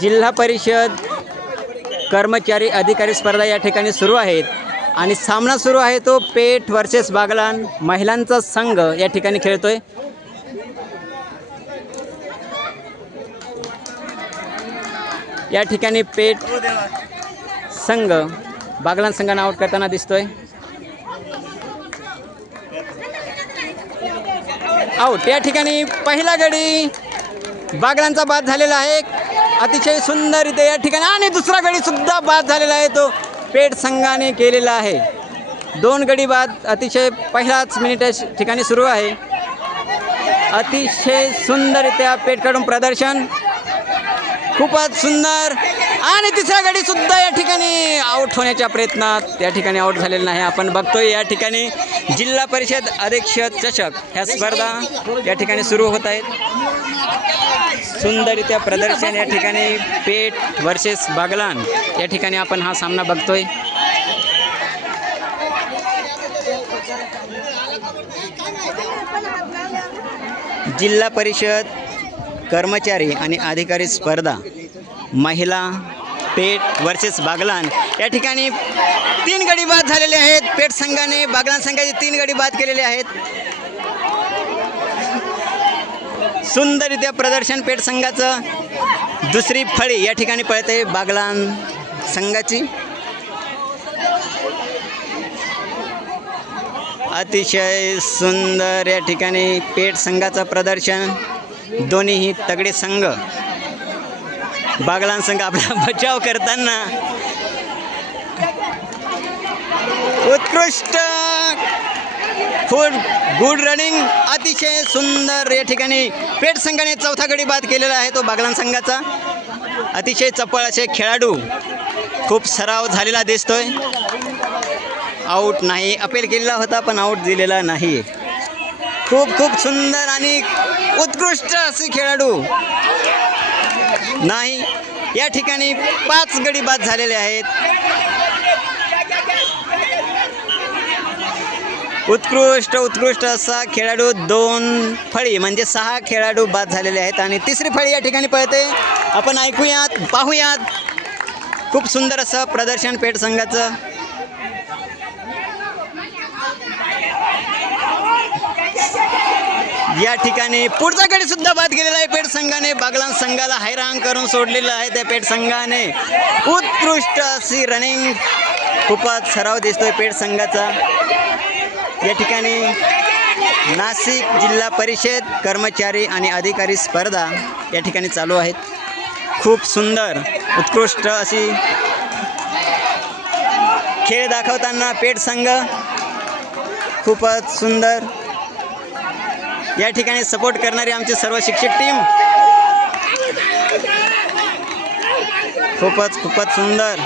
जिल्हा परिषद कर्मचारी अधिकारी स्पर्धा या ठिकाणी सुरू आहेत आणि सामना सुरू आहे तो पेठ वर्सेस बागलाण महिलांचा संघ या ठिकाणी खेळतोय। या ठिकाणी पेठ संघ बागलाण संघाने आउट करताना दिसतोय। आउट या ठिकाणी पहिला गडी बागलाणचा बाद झालेला आहे अतिशय सुंदर इथे या ठिकाणी आणि दुसरा गडी सुद्धा बाद झालेला आहे तो पेठ संघाने केलेला आहे। 2 गडी बाद अतिशय पहिलाच मिनिट ठिकाणी सुरू आहे। अतिशय सुंदररित्या पेठकडून प्रदर्शन खूपच सुंदर आणि तिसरा गडी सुद्धा या ठिकाणी आउट होण्याच्या प्रयत्नात या ठिकाणी आउट झालेला नाही। आपण बघतोय या ठिकाणी जिल्हा परिषद अध्यक्ष चषक ह्या स्पर्धा या ठिकाणी सुरू होत आहेत। सुंदररित्या प्रदर्शन या ठिकाणी पेठ वर्सेस बागलाण या ठिकाणी आपण हा सामना बघतोय। जिल्हा परिषद कर्मचारी आणि अधिकारी स्पर्धा महिला पेठ वर्सेस बागलाण या ठिकाणी 3 गडी बाद झालेले आहेत। पेठ संघाने बागलाण संघाचे 3 गडी बाद केलेले आहेत। सुंदररित्या प्रदर्शन पेठ संघाचं दुसरी फळी या ठिकाणी पळते बागलाण संघाची। अतिशय सुंदर या ठिकाणी पेठ संघाचं प्रदर्शन दोन्हीही तगडे संघ। बागलाण संघ आपला बचाव करताना उत्कृष्ट गुड रनिंग अतिशय सुंदर या ठिकाणी पेठ संघाने चौथा गडी बाद केलेला आहे तो बागलाण संघाचा। अतिशय चपळ असे खेळाडू खूप सराव झालेला दिसतोय। आऊट नाही अपील केलेला होता पण आऊट दिलेला नाही। खूप सुंदर आणि उत्कृष्ट असे खेळाडू नाही। या ठिकाणी 5 गडी बाद झालेले आहेत। उत्कृष्ट असा खेळाडू 2 फळी म्हणजे 6 खेळाडू बाद झालेले आहेत आणि तिसरी फळी या ठिकाणी पळते। आपण ऐकूयात पाहूयात खूप सुंदर असं प्रदर्शन पेठ संघाचं। या ठिकाणी पुढचा गडी सुद्धा बाद केलेला आहे पेठ संघाने। बागलाण संघाला हैराण करून सोडलेलं आहे त्या पेठ संघाने। उत्कृष्ट अशी रनिंग खूपच सराव दिसतोय पेठ संघाचा। या ठिकाणी नाशिक जिल्हा परिषद कर्मचारी आणि अधिकारी स्पर्धा या ठिकाणी चालू आहेत। खूप सुंदर उत्कृष्ट अशी खेळ दाखवताना पेठ संघ खूपच सुंदर या ठिकाणी सपोर्ट करणारी आमची सर्व शिक्षक टीम खूपच सुंदर।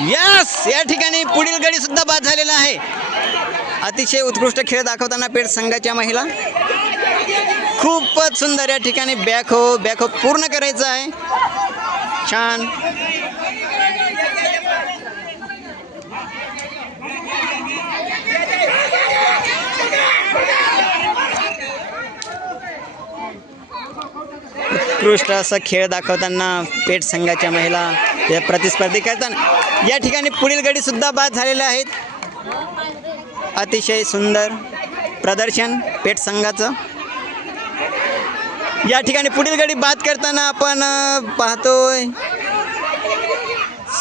यस या ठिकाणी पुढील गडी सुद्धा बाद झालेला आहे। अतिशय उत्कृष्ट खेळ दाखवताना पेठ संघाच्या महिला खूपच सुंदर या ठिकाणी बॅक हो पूर्ण करायचं आहे। छान उत्कृष्ट असा खेळ दाखवताना पेठ संघाच्या महिला या प्रतिस्पर्धी करताना या ठिकाणी पुढील गडी सुद्धा बाद झालेले आहेत। अतिशय सुंदर प्रदर्शन पेठ संघाचं। या ठिकाणी पुढील गडी बाद करताना आपण पाहतोय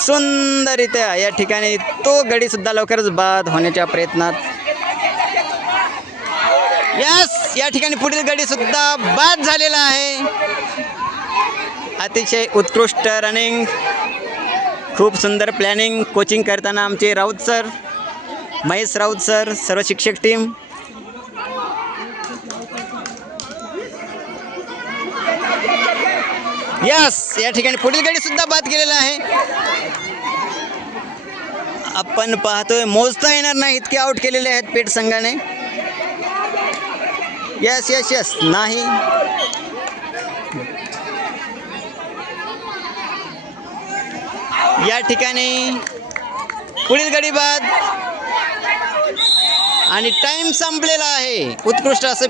सुंदररित्या या ठिकाणी तो गडी सुद्धा लवकरच बाद होण्याच्या प्रयत्नात। यस या ठिकाणी पुढील गडी सुद्धा बाद झालेला आहे। अतिशय उत्कृष्ट रनिंग खूप सुंदर प्लॅनिंग कोचिंग करताना आमचे राऊत सर महेश राऊत सर सर्व शिक्षक टीम। यस या ठिकाणी पुढील गडी सुद्धा बाद केलेला आहे। आपण पाहतोय मोजता येणार नाही इतके आउट केलेले आहेत पेठ संघाने। यस नाही या ठिकाणी पुढील गडी बाद आणि टाइम संपलेला आहे. उत्कृष्ट असे